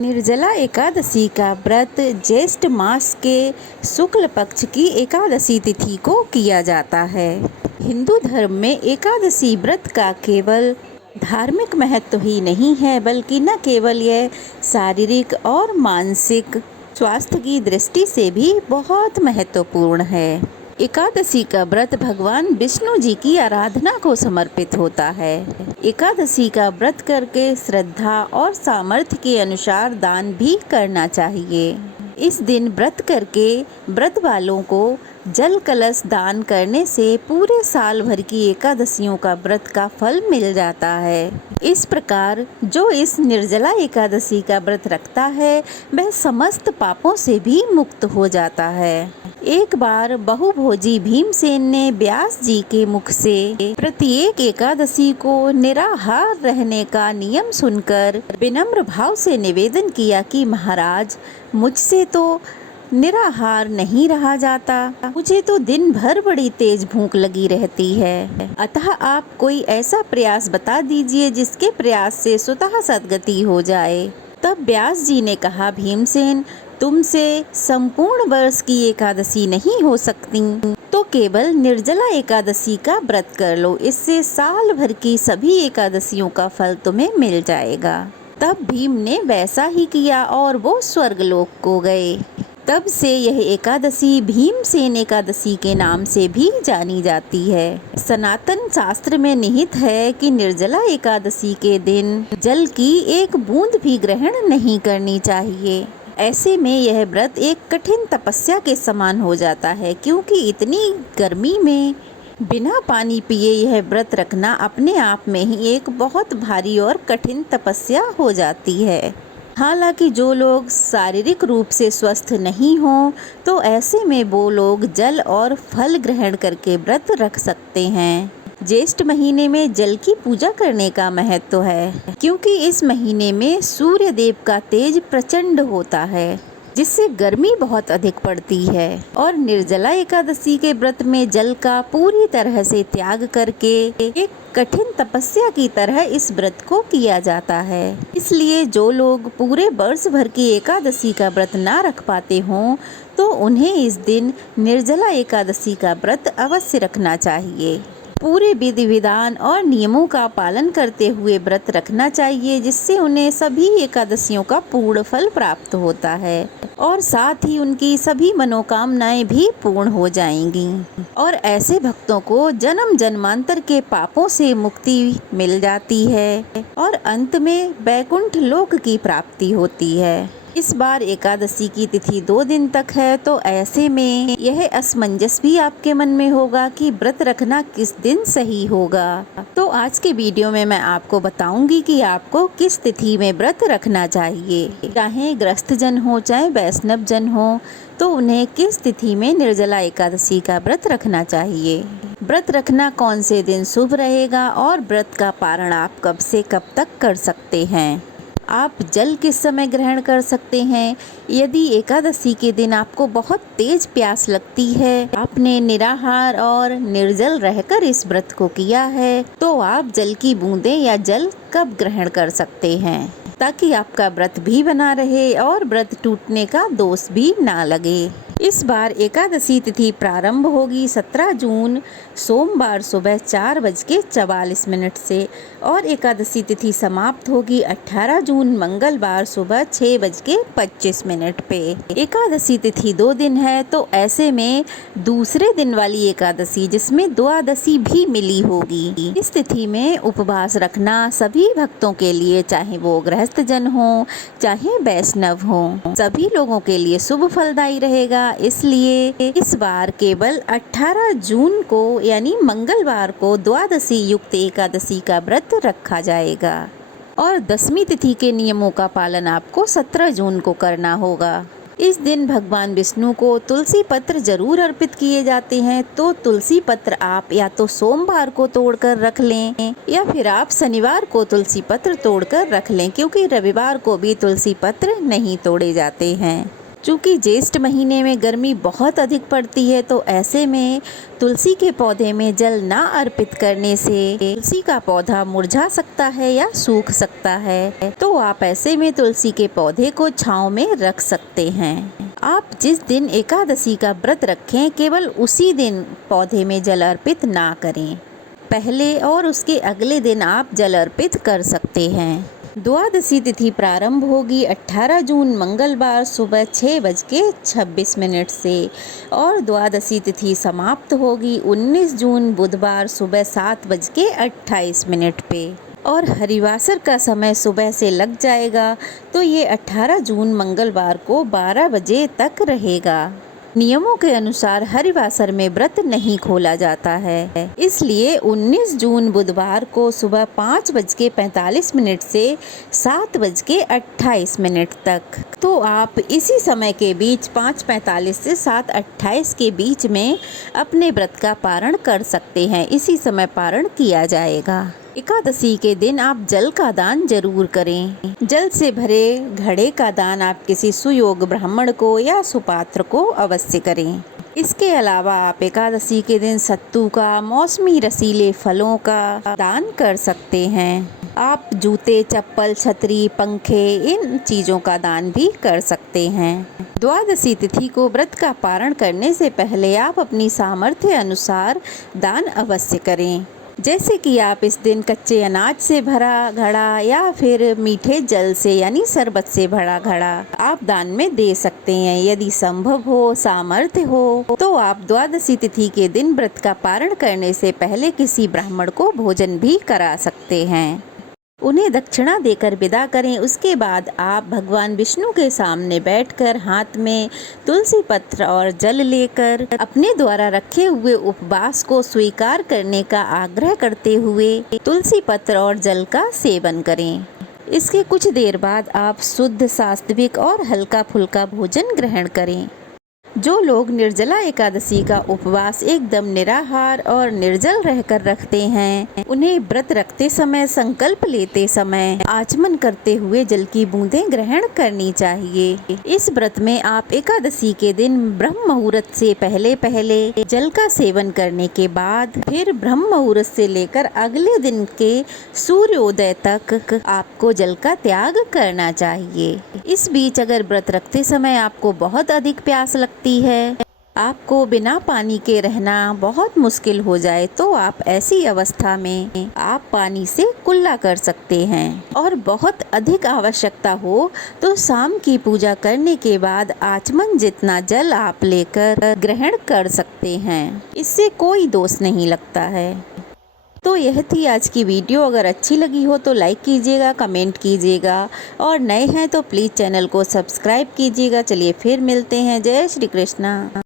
निर्जला एकादशी का व्रत ज्येष्ठ मास के शुक्ल पक्ष की एकादशी तिथि को किया जाता है। हिंदू धर्म में एकादशी व्रत का केवल धार्मिक महत्व ही नहीं है, बल्कि न केवल यह शारीरिक और मानसिक स्वास्थ्य की दृष्टि से भी बहुत महत्वपूर्ण है। एकादशी का व्रत भगवान विष्णु जी की आराधना को समर्पित होता है। एकादशी का व्रत करके श्रद्धा और सामर्थ्य के अनुसार दान भी करना चाहिए। इस दिन व्रत करके व्रत वालों को जल कलश दान करने से पूरे साल भर की एकादशियों का व्रत का फल मिल जाता है। इस प्रकार जो इस निर्जला एकादशी का व्रत रखता है वह समस्त पापों से भी मुक्त हो जाता है। एक बार बहुभोजी भीमसेन ने व्यास जी के मुख से प्रत्येक एकादशी को निराहार रहने का नियम सुनकर विनम्र भाव से निवेदन किया कि महाराज, मुझसे तो निराहार नहीं रहा जाता, मुझे तो दिन भर बड़ी तेज भूख लगी रहती है। अतः आप कोई ऐसा प्रयास बता दीजिए जिसके प्रयास से स्वतः सद्गति हो जाए। तब व्यास जी ने कहा, भीमसेन, तुमसे संपूर्ण वर्ष की एकादशी नहीं हो सकती, तो केवल निर्जला एकादशी का व्रत कर लो, इससे साल भर की सभी एकादशियों का फल तुम्हें मिल जाएगा। तब भीम ने वैसा ही किया और वो स्वर्गलोक को गए। तब से यह एकादशी भीमसेन एकादशी के नाम से भी जानी जाती है। सनातन शास्त्र में निहित है कि निर्जला एकादशी के दिन जल की एक बूंद भी ग्रहण नहीं करनी चाहिए। ऐसे में यह व्रत एक कठिन तपस्या के समान हो जाता है, क्योंकि इतनी गर्मी में बिना पानी पिए यह व्रत रखना अपने आप में ही एक बहुत भारी और कठिन तपस्या हो जाती है। हालांकि जो लोग शारीरिक रूप से स्वस्थ नहीं हों तो ऐसे में वो लोग जल और फल ग्रहण करके व्रत रख सकते हैं। ज्येष्ठ महीने में जल की पूजा करने का महत्व है, क्योंकि इस महीने में सूर्य देव का तेज प्रचंड होता है, जिससे गर्मी बहुत अधिक पड़ती है। और निर्जला एकादशी के व्रत में जल का पूरी तरह से त्याग करके एक कठिन तपस्या की तरह इस व्रत को किया जाता है। इसलिए जो लोग पूरे वर्ष भर की एकादशी का व्रत ना रख पाते हों तो उन्हें इस दिन निर्जला एकादशी का व्रत अवश्य रखना चाहिए। पूरे विधि विधान और नियमों का पालन करते हुए व्रत रखना चाहिए, जिससे उन्हें सभी एकादशियों का पूर्ण फल प्राप्त होता है और साथ ही उनकी सभी मनोकामनाएं भी पूर्ण हो जाएंगी। और ऐसे भक्तों को जन्म जन्मांतर के पापों से मुक्ति मिल जाती है और अंत में वैकुंठ लोक की प्राप्ति होती है। इस बार एकादशी की तिथि 2 दिन तक है, तो ऐसे में यह असमंजस भी आपके मन में होगा कि व्रत रखना किस दिन सही होगा। तो आज के वीडियो में मैं आपको बताऊंगी कि आपको किस तिथि में व्रत रखना चाहिए। चाहे गृहस्थ जन हो चाहे वैष्णव जन हो, तो उन्हें किस तिथि में निर्जला एकादशी का व्रत रखना चाहिए। व्रत रखना कौन से दिन शुभ रहेगा और व्रत का पारण आप कब से कब तक कर सकते हैं। आप जल किस समय ग्रहण कर सकते हैं। यदि एकादशी के दिन आपको बहुत तेज प्यास लगती है, आपने निराहार और निर्जल रहकर इस व्रत को किया है, तो आप जल की बूंदें या जल कब ग्रहण कर सकते हैं, ताकि आपका व्रत भी बना रहे और व्रत टूटने का दोष भी ना लगे। इस बार एकादशी तिथि प्रारंभ होगी 17 जून सोमवार सुबह 4:44 से और एकादशी तिथि समाप्त होगी 18 जून मंगलवार सुबह 6:25 पे। एकादशी तिथि 2 दिन है, तो ऐसे में दूसरे दिन वाली एकादशी जिसमें द्वादशी भी मिली होगी, इस तिथि में उपवास रखना सभी भक्तों के लिए, चाहे वो गृहस्थ जन हो चाहे वैष्णव हो, सभी लोगों के लिए शुभ फलदायी रहेगा। इसलिए इस बार केवल 18 जून को यानी मंगलवार को द्वादशी युक्त एकादशी का व्रत रखा जाएगा और 10वीं तिथि के नियमों का पालन आपको 17 जून को करना होगा। इस दिन भगवान विष्णु को तुलसी पत्र जरूर अर्पित किए जाते हैं, तो तुलसी पत्र आप या तो सोमवार को तोड़कर रख लें या फिर आप शनिवार को तुलसी पत्र तोड़कर रख लें, क्योंकि रविवार को भी तुलसी पत्र नहीं तोड़े जाते हैं। चूँकि ज्येष्ठ महीने में गर्मी बहुत अधिक पड़ती है, तो ऐसे में तुलसी के पौधे में जल ना अर्पित करने से तुलसी का पौधा मुरझा सकता है या सूख सकता है। तो आप ऐसे में तुलसी के पौधे को छांव में रख सकते हैं। आप जिस दिन एकादशी का व्रत रखें, केवल उसी दिन पौधे में जल अर्पित ना करें। पहले और उसके अगले दिन आप जल अर्पित कर सकते हैं। द्वादशी तिथि प्रारंभ होगी 18 जून मंगलवार सुबह 6:26 से और द्वादशी तिथि समाप्त होगी 19 जून बुधवार सुबह 7:28 पे और हरिवासर का समय सुबह से लग जाएगा, तो ये 18 जून मंगलवार को 12 बजे तक रहेगा। नियमों के अनुसार हरिवासर में व्रत नहीं खोला जाता है, इसलिए 19 जून बुधवार को सुबह 5:45 से 7:28 तक, तो आप इसी समय के बीच 5:45 से 7:28 के बीच में अपने व्रत का पारण कर सकते हैं। इसी समय पारण किया जाएगा। एकादशी के दिन आप जल का दान जरूर करें। जल से भरे घड़े का दान आप किसी सुयोग्य ब्राह्मण को या सुपात्र को अवश्य करें। इसके अलावा आप एकादशी के दिन सत्तू का, मौसमी रसीले फलों का दान कर सकते हैं। आप जूते, चप्पल, छतरी, पंखे, इन चीज़ों का दान भी कर सकते हैं। द्वादशी तिथि को व्रत का पारण करने से पहले आप अपनी सामर्थ्य अनुसार दान अवश्य करें। जैसे कि आप इस दिन कच्चे अनाज से भरा घड़ा या फिर मीठे जल से यानी शरबत से भरा घड़ा आप दान में दे सकते हैं। यदि संभव हो, सामर्थ्य हो, तो आप द्वादशी तिथि के दिन व्रत का पारण करने से पहले किसी ब्राह्मण को भोजन भी करा सकते हैं। उन्हें दक्षिणा देकर विदा करें। उसके बाद आप भगवान विष्णु के सामने बैठकर हाथ में तुलसी पत्र और जल लेकर अपने द्वारा रखे हुए उपवास को स्वीकार करने का आग्रह करते हुए तुलसी पत्र और जल का सेवन करें। इसके कुछ देर बाद आप शुद्ध, सात्विक और हल्का फुल्का भोजन ग्रहण करें। जो लोग निर्जला एकादशी का उपवास एकदम निराहार और निर्जल रहकर रखते हैं, उन्हें व्रत रखते समय, संकल्प लेते समय आचमन करते हुए जल की बूंदें ग्रहण करनी चाहिए। इस व्रत में आप एकादशी के दिन ब्रह्म मुहूर्त से पहले जल का सेवन करने के बाद फिर ब्रह्म मुहूर्त से लेकर अगले दिन के सूर्योदय तक आपको जल का त्याग करना चाहिए। इस बीच अगर व्रत रखते समय आपको बहुत अधिक प्यास लगती है, आपको बिना पानी के रहना बहुत मुश्किल हो जाए, तो आप ऐसी अवस्था में आप पानी से कुल्ला कर सकते हैं। और बहुत अधिक आवश्यकता हो तो शाम की पूजा करने के बाद आचमन जितना जल आप लेकर ग्रहण कर सकते हैं। इससे कोई दोष नहीं लगता है। तो यह थी आज की वीडियो। अगर अच्छी लगी हो तो लाइक कीजिएगा, कमेंट कीजिएगा और नए हैं तो प्लीज़ चैनल को सब्सक्राइब कीजिएगा। चलिए फिर मिलते हैं। जय श्री कृष्णा।